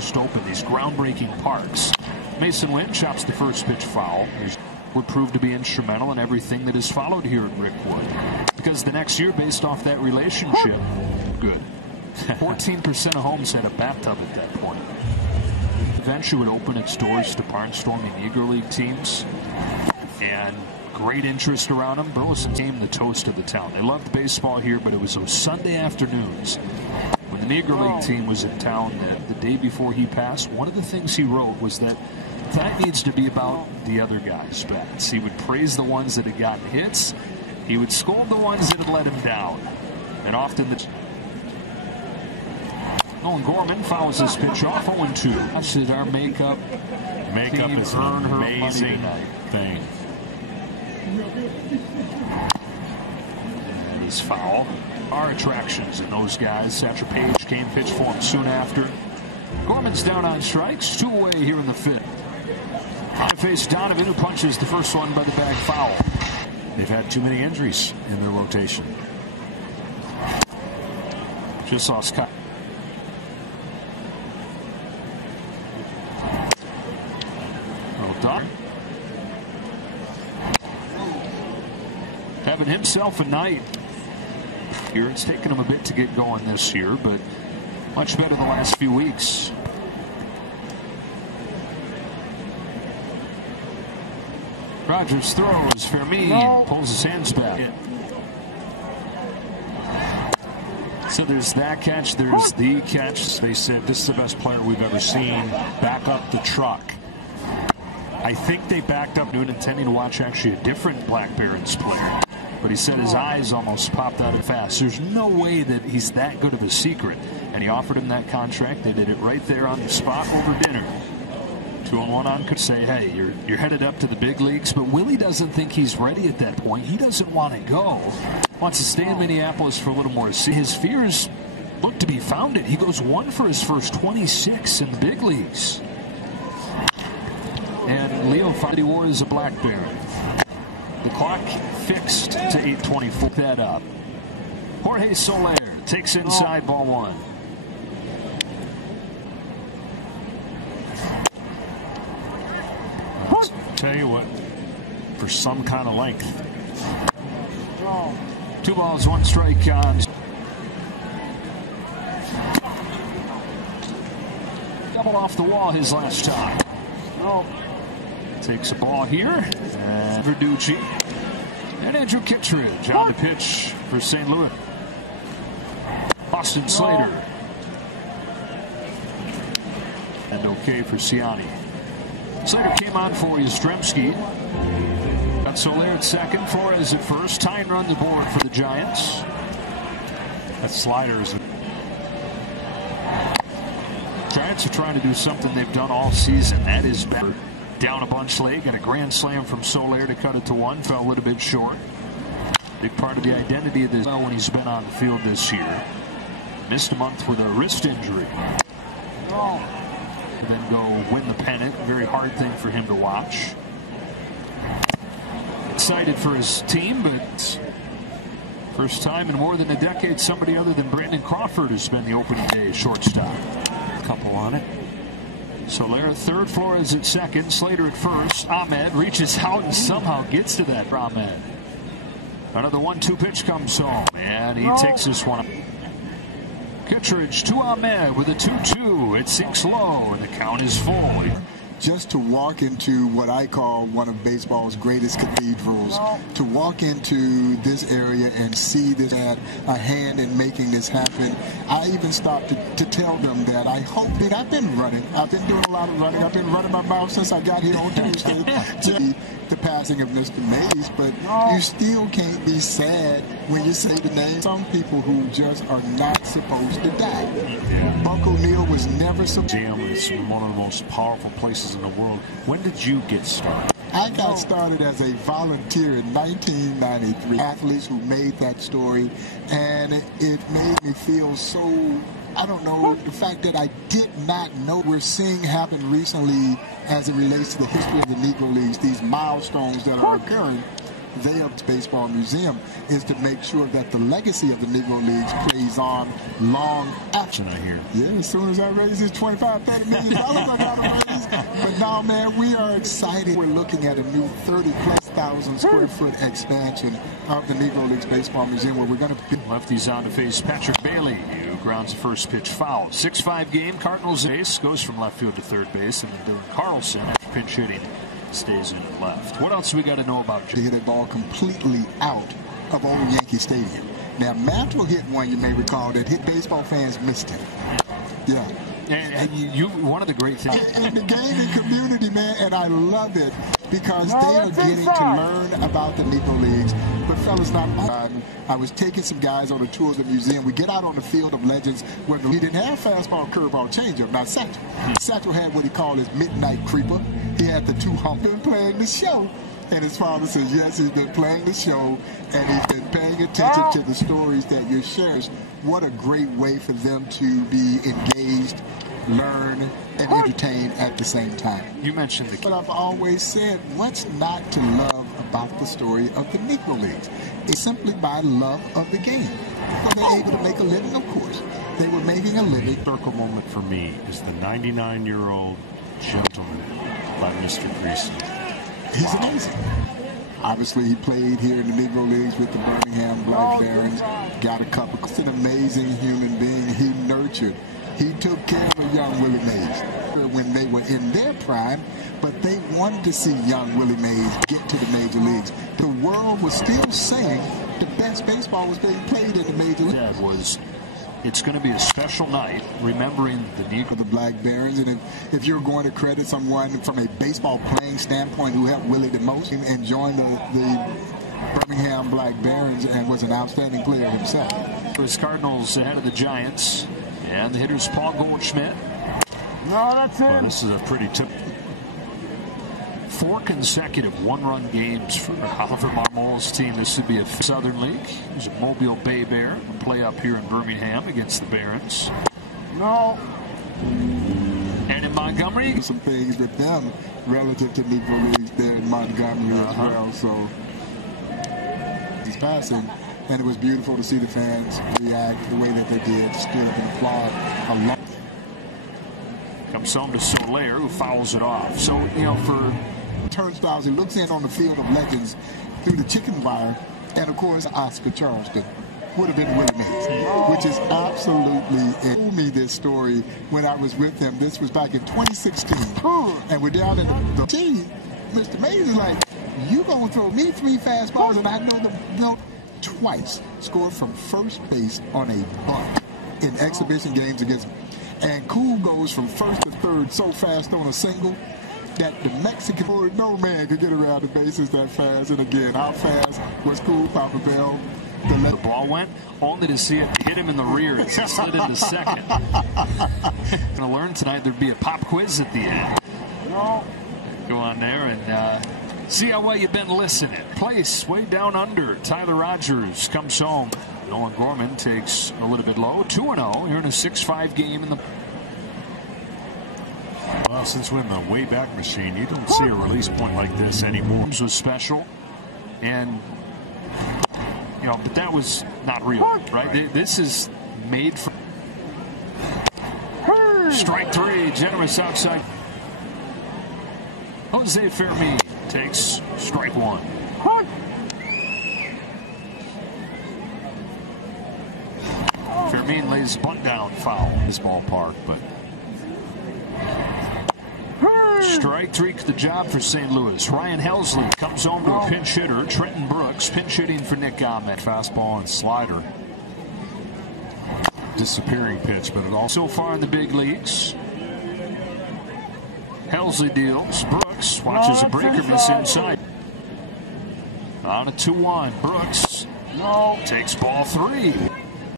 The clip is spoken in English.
just opened, these groundbreaking parks. Mason Lynn chops the first pitch foul. He would prove to be instrumental in everything that has followed here at Rickwood. Because the next year, based off that relationship, good. 14% of homes had a bathtub at that point. Eventually would open its doors to barnstorming Eagle League teams. And great interest around him. Burleson became the toast of the town. They loved baseball here, but it was those Sunday afternoons when the Negro League team was in town the day before he passed. One of the things he wrote was that that needs to be about the other guys' bats. He would praise the ones that had gotten hits. He would scold the ones that had let him down. And often Nolan Gorman fouls his pitch off 0-2. That's our makeup. Makeup is an amazing thing. That is foul. Our attractions in those guys. Satcher Page came pitch for him soon after. Gorman's down on strikes. 2 away here in the 5th. On to face Donovan, who punches the first one by the bag foul. They've had too many injuries in their rotation. Just saw Scott. Well done. Having himself a night here. It's taken him a bit to get going this year, but much better the last few weeks. Rogers throws. Fermin pulls his hands back. So there's that catch. There's the catch. They said this is the best player we've ever seen. Back up the truck. I think they backed up Newton, intending to watch actually a different Black Barons player. But he said his eyes almost popped out of fast. There's no way that he's that good of a secret. And he offered him that contract. They did it right there on the spot over dinner. 2-1 on could say, hey, you're headed up to the big leagues. But Willie doesn't think he's ready at that point. He doesn't want to go. Wants to stay in Minneapolis for a little more. His fears look to be founded. He goes 1 for his first 26 in the big leagues. And Leo Fadi Ward is a Black Baron. The clock fixed to 8:24. That up. Jorge Soler takes inside ball 1. Tell you what, for some kind of length. 2 balls, 1 strike on. Double off the wall his last time. Takes a ball here. And Verducci. And Andrew Kittredge on the pitch for St. Louis. Austin Slater. And okay for Ciani. Slater came on for Yastrzemski. Got Soler at second, Flores at first. Tying run the board for the Giants. That slider is. Giants are trying to do something they've done all season. That is better. Down a bunch late. Got a grand slam from Soler to cut it to 1. Fell a little bit short. Big part of the identity of this when he's been on the field this year. Missed a month with a wrist injury. Then go win the pennant. Very hard thing for him to watch. Excited for his team, but first time in more than a decade somebody other than Brandon Crawford has been the opening day shortstop. A couple on it. Soler at third, Flores at second, Slater at first. Ahmed reaches out and somehow gets to that. Ahmed. Another 1-2 pitch comes home, and he takes this one. Kittredge to Ahmed with a 2-2. It sinks low, and the count is full. Just to walk into what I call one of baseball's greatest cathedrals, to walk into this area and see this had a hand in making this happen. I even stopped to tell them that I hope that I've been running. I've been doing a lot of running. I've been running my mouth since I got here on Tuesday. The passing of Mr. Mays, but you still can't be sad when you say the name. Some people who just are not supposed to die. Buck O'Neil was never supposed to. Jam is one of the most powerful places in the world. When did you get started? I got started as a volunteer in 1993. Athletes who made that story, and it made me feel so, I don't know, the fact that I did not know we're seeing happen recently as it relates to the history of the Negro Leagues, these milestones that are occurring. they of the Baseball Museum is to make sure that the legacy of the Negro Leagues plays on long after. I hear. Yeah, as soon as I raise this $25-30 million, I got to raise. But now, man, we are excited. We're looking at a new 30,000+ square foot expansion of the Negro Leagues Baseball Museum, where we're going to. Lefties on to face Patrick Bailey, who grounds the first pitch foul. 6-5 game. Cardinals base goes from left field to third base, and then Dylan Carlson, after pinch hitting, stays in at left. What else do we got to know about? To hit a ball completely out of old Yankee Stadium. Now, Mantle hit one, you may recall, that hit baseball fans missed him. Yeah. And you one of the great things. And the gaming community, man, and I love it because they are getting to learn about the Negro Leagues. But fellas, I was taking some guys on a tour of the museum. We get out on the field of legends where he didn't have fastball, curveball, changeup. Now, Satchel had what he called his midnight creeper. He had the two hump and playing the show. And his father says, yes, he's been playing the show, and he's been paying attention to the stories that you're sharing. What a great way for them to be engaged, learn, and entertain at the same time. You mentioned But I've always said, what's not to love about the story of the Negro Leagues? It's simply by love of the game. So they're able to make a living, of course. They were making a living. Circle moment for me is the 99-year-old gentleman by Mr. Greasy. He's amazing. Obviously, he played here in the Negro Leagues with the Birmingham Black Barons. Got a couple. He's an amazing human being. He nurtured. He took care of young Willie Mays when they were in their prime, but they wanted to see young Willie Mays get to the major leagues. The world was still saying the best baseball was being played in the major leagues. It's going to be a special night remembering the Negro, the Black Barons, and if you're going to credit someone from a baseball playing standpoint who helped Willie the most and joined the Birmingham Black Barons and was an outstanding player himself. His Cardinals ahead of the Giants, and the hitter's Paul Goldschmidt. No, that's him. Well, this is a pretty tough. 4 consecutive one-run games for Oliver Marmol's team. This would be a Southern League. He's a Mobile Bay Bear. A play up here in Birmingham against the Barons. No. And in Montgomery, some things with them relative to Negro Leagues there in Montgomery as well. So he's passing, and it was beautiful to see the fans react the way that they did, stood up and applaud. Comes home to Soler, who fouls it off. So, you know, for turnstiles, he looks in on the field of legends through the chicken wire, and of course Oscar Charleston would have been Willie Mays, which is absolutely it. Told me this story when I was with him. This was back in 2016, and we're down in the team. Mr. Mays is like, you gonna throw me 3 fastballs, and I know the twice. Scored from first base on a bunt in exhibition games against him. And Cool goes from first to third so fast on a single that the Mexican boy, no man could get around the bases that fast. And again, how fast was Cool Papa Bell? The ball went, only to see it hit him in the rear as he slid into second. Gonna learn tonight there'd be a pop quiz at the end. Go on there and see how well you've been listening. Place way down under. Tyler Rogers comes home. Nolan Gorman takes a little bit low. 2-0 here in a 6-5 game in the. Well, since we're in the Wayback Machine, you don't see a release point like this anymore. This was special, and you know, but that was not real, right? This is made for. Strike 3, generous outside. Jose Fermin takes strike 1. Fermin lays bunt down, foul. His ballpark, but strike 3, the job for St. Louis. Ryan Helsley comes home to a pinch hitter. Trenton Brooks pinch hitting for Nick Ahmed. Fastball and slider. Disappearing pitch, but it also so far in the big leagues. Helsley deals. Brooks watches a breaker miss inside. On a 2-1. Brooks takes ball 3.